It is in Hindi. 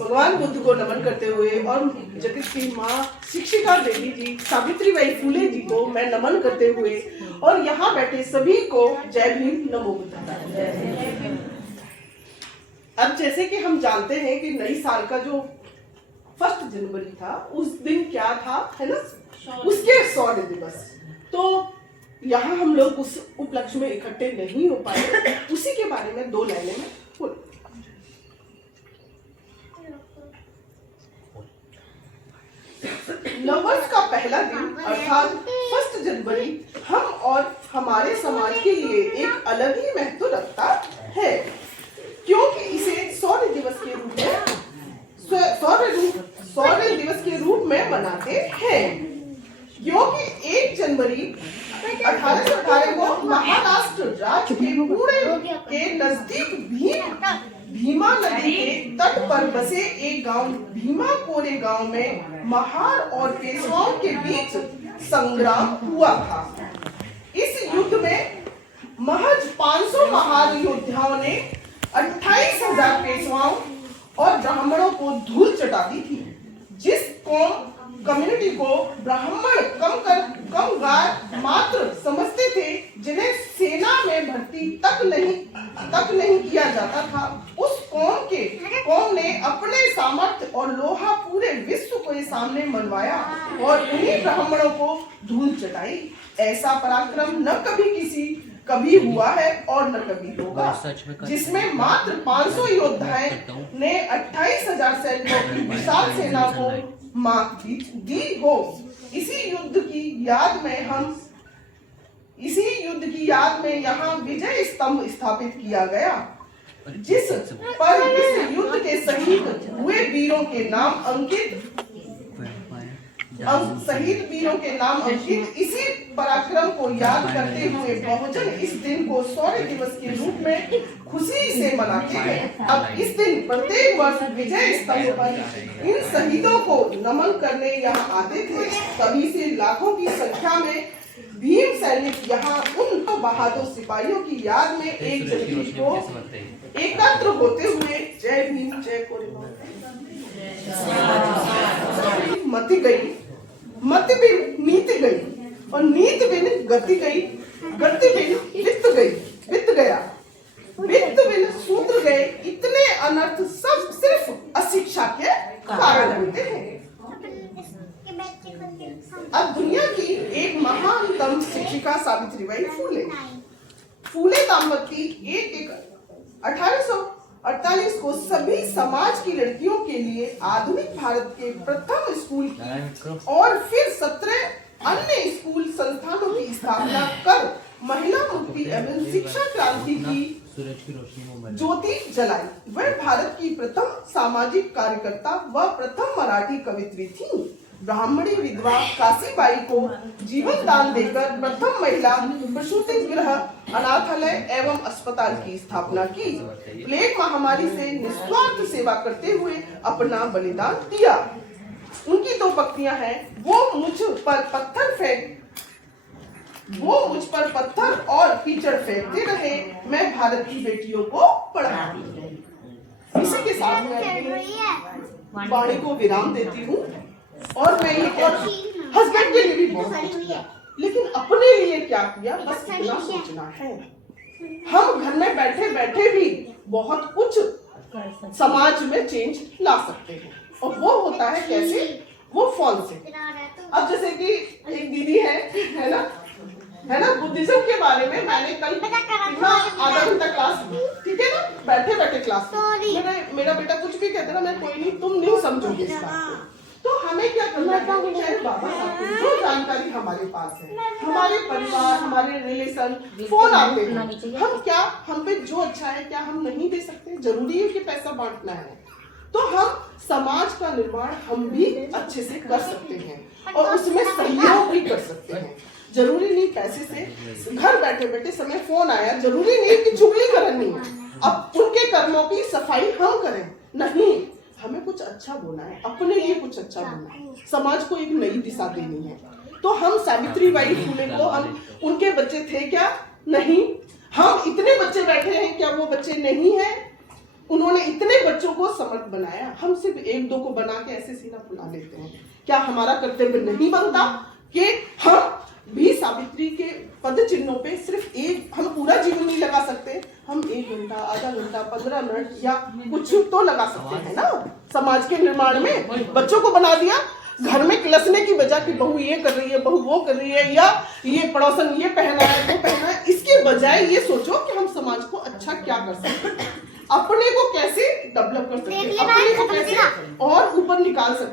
भगवान बुद्ध को नमन करते हुए और जगत की माँ शिक्षिका देवी जी सावित्रीबाई फुले जी को मैं नमन करते हुए और यहाँ बैठे सभी को जय भीम नमो बुद्धाय। अब जैसे कि हम जानते हैं कि नई साल का जो 1 जनवरी था उस दिन क्या था, है ना, उसके 100 दिवस। तो यहाँ हम लोग उस उपलक्ष्य में इकट्ठे नहीं हो पाए, उसी के बारे में 2 लाइनें में बोल। नववर्ष का पहला दिन अर्थात 1 जनवरी हम और हमारे समाज के लिए एक अलग ही महत्व रखता है, क्योंकि इसे शौर्य दिवस के रूप में शौर्य दिवस के रूप में मनाते हैं। क्योंकि 1 जनवरी 1818 को महाराष्ट्र राज्य के पुणे के नजदीक भीमा नदी के तट पर बसे एक गांव भीमा कोरे गांव में महार और पेशवाओं के बीच संग्राम हुआ था। इस युद्ध में महज 500 महार योद्धाओं ने 28,000 पेशवाओं और ब्राह्मणों को धूल चटा दी थी। जिस कम्युनिटी को ब्राह्मण कमगार मात्र समझते थे, जिन्हें सेना में भर्ती तक नहीं किया जाता था, उस कौम ने अपने सामर्थ्य और लोहा पूरे विश्व के सामने मनवाया और उन्हीं ब्राह्मणों को धूल चटाई। ऐसा पराक्रम न कभी हुआ है और न कभी होगा, जिसमें मात्र 500 योद्धाओं ने 28,000 सैनिकों की विशाल सेना को मात दी हो। इसी युद्ध की याद में यहाँ विजय स्तंभ स्थापित किया गया, जिस पर इस युद्ध के शहीद हुए वीरों के नाम अंकित। इसी पराक्रम को याद करते हुए बहुजन इस दिन को शौर्य दिवस के रूप में खुशी से मनाते हैं। अब इस दिन प्रत्येक वर्ष विजय स्तंभ पर इन शहीदों को नमन करने यहाँ आते थे। तभी से लाखों की संख्या में भीम सैनिक यहाँ उन बहादुर सिपाहियों की याद में 1 जनवरी को एकत्र होते हुए जय भीम जय कोरेगांव मति बिन नीति गई और नीति बिन गति गई, गति बिन वित्त गया, वित्त बिन सूत्र गए। इतने अनर्थ सब सिर्फ अशिक्षा के कारण होते हैं। अब दुनिया की एक महानतम शिक्षिका सावित्रीबाई फुले दाम्पत्ति 1848 को सभी समाज की लड़कियों के लिए आधुनिक भारत के प्रथम स्कूल की और फिर 17 अन्य स्कूल संस्थानों की स्थापना कर महिला मुक्ति एवं शिक्षा क्रांति की ज्योति जलाई। वह भारत की प्रथम सामाजिक कार्यकर्ता व प्रथम मराठी कवित्री थी। ब्राह्मणी विधवा काशीबाई को जीवन दान देकर प्रथम महिला प्रसूति गृह, अनाथालय एवं अस्पताल की स्थापना की। प्लेग महामारी से निस्वार्थ सेवा करते हुए अपना बलिदान दिया। उनकी 2 पत्नियां हैं, वो मुझ पर पत्थर और कीचड़ फेंकते रहे, मैं भारत की बेटियों को पढ़ाती हूँ। इसी के साथ मैं वाणी को विराम देती हूँ और मैं ये हस्बैंड के लिए भी बहुत कुछ किया, लेकिन अपने लिए क्या किया बस इतना सोचना है। हम घर में बैठे बैठे भी बहुत कुछ समाज में चेंज ला सकते हैं, और वो होता है कैसे, वो फोन से। अब जैसे कि एक दीदी है ना, बुद्धिज्म के बारे में मैंने कल आधा घंटा क्लास, ठीक है ना, बैठे बैठे क्लास में मेरा बेटा कुछ भी कहते ना, मैं कोई नहीं, तुम नहीं समझोगे इस बात को। तो हमें क्या करना है, चाहे बाबा साहब जो जानकारी हमारे पास है, हमारे परिवार, हमारे रिलेशन फोन आते हैं, हम पे जो अच्छा है क्या हम नहीं दे सकते? जरूरी है कि पैसा बांटना है, तो हम समाज का निर्माण हम भी अच्छे से कर सकते हैं और उसमें सहयोग भी कर सकते हैं। जरूरी नहीं पैसे से, घर बैठे बैठे समय फोन आया, जरूरी नहीं कि चुगली करनी है, अब उनके कर्मों की सफाई हम करें, नहीं, हमें कुछ अच्छा बोलना है, अपने लिए कुछ अच्छा बोलना है, समाज को एक नई दिशा देनी है। तो हम सावित्रीबाई फुले को, हम उनके बच्चे थे क्या? नहीं। हम इतने बच्चे बैठे हैं, क्या वो बच्चे नहीं हैं? उन्होंने इतने बच्चों को समर्थ बनाया, हम सिर्फ एक दो को बना के ऐसे सीना फुला लेते हैं। क्या हमारा कर्तव्य नहीं बनता कि हम भी सावित्री के पद चिन्हों पे सिर्फ एक, हम पूरा जीवन नहीं लगा सकते, हम 1 घंटा, आधा घंटा, 15 मिनट या कुछ तो लगा सकते हैं ना समाज के निर्माण में। बच्चों को बना दिया, घर में किलसने की बजाय कि बहू ये कर रही है, बहू वो कर रही है, या ये पड़ोसन ये पहना है, वो पहना है, इसके बजाय ये सोचो कि हम समाज को अच्छा क्या कर सकते हैं, अपने को कैसे डेवलप कर सकते हैं, अपने को कैसे और ऊपर निकाल सकते हैं।